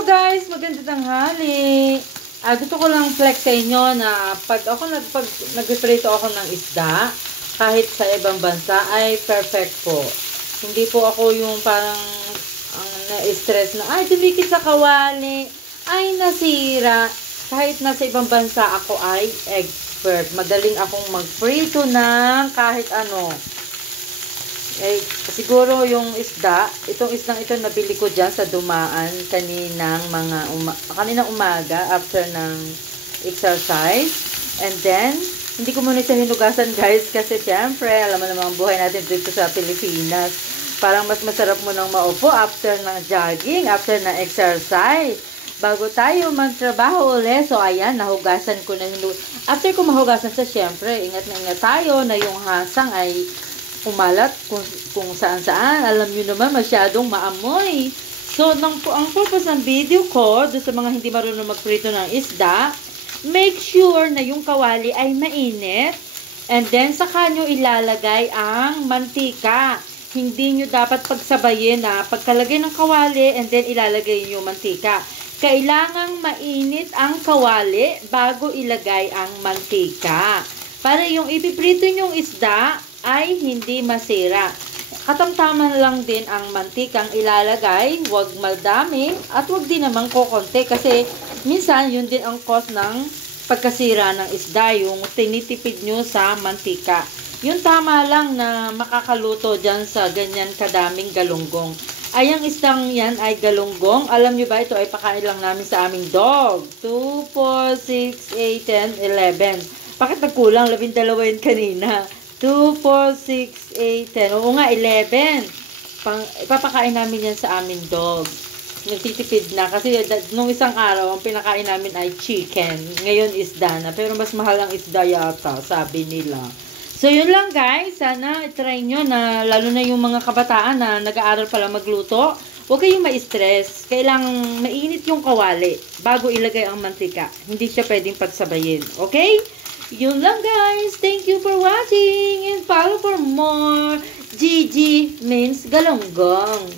Hello guys! Magandang tanghali! Gusto ko lang flex sa inyo na pag nagprito ako ng isda, kahit sa ibang bansa, ay perfect po. Hindi po ako yung parang na-stress na, ay dumikit sa kawali, ay nasira. Kahit nasa ibang bansa ako ay expert. Madaling akong magprito ng kahit ano. Siguro yung isda, itong isdang ito nabili ko dyan sa dumaan kaninang umaga after ng exercise. And then, hindi ko muna siya hinugasan guys kasi syempre, alam mo naman ang buhay natin dito sa Pilipinas. Parang mas masarap mo nang maupo after ng jogging, after ng exercise. Bago tayo magtrabaho ulit. So, ayan, nahugasan ko na after ko mahugasan sa syempre, ingat na ingat tayo na yung hasang ay umalat kung saan-saan. Alam nyo naman, masyadong maamoy. So, ang purpose ng video ko, doon sa mga hindi marunong magprito ng isda, make sure na yung kawali ay mainit. And then, saka nyo ilalagay ang mantika. Hindi nyo dapat pagsabayin na pagkalagay ng kawali and then ilalagay yung mantika. Kailangang mainit ang kawali bago ilagay ang mantika. Para yung ipiprito nyong isda ay hindi masira. Katamtaman lang din ang mantikang ilalagay, huwag madami at huwag din naman kokonti kasi minsan yun din ang cause ng pagkasira ng isda, yung tinitipid nyo sa mantika. Yung tama lang na makakaluto dyan sa ganyan kadaming galunggong. Ay, ang isdang yan ay galunggong. Alam nyo ba, ito ay pakain lang namin sa aming dog. 2, 4, 6, 8, 10, 11. Bakit nagkulang? 12 yun kanina. 2, 4, 6, 8, 10. Oo nga, 11. Ipapakain namin yan sa aming dog. Nagtitipid na. Kasi nung isang araw, ang pinakain namin ay chicken. Ngayon isda na. Pero mas mahal ang isda yata, sabi nila. So, yun lang guys. Sana try nyo na, lalo na yung mga kabataan na nag-aaral pala magluto. Huwag kayong ma-stress. Kailangang mainit yung kawali bago ilagay ang mantika. Hindi siya pwedeng pagsabayin. Okay? Yun lang guys. Thank you for watching and follow for more. GG means galunggong.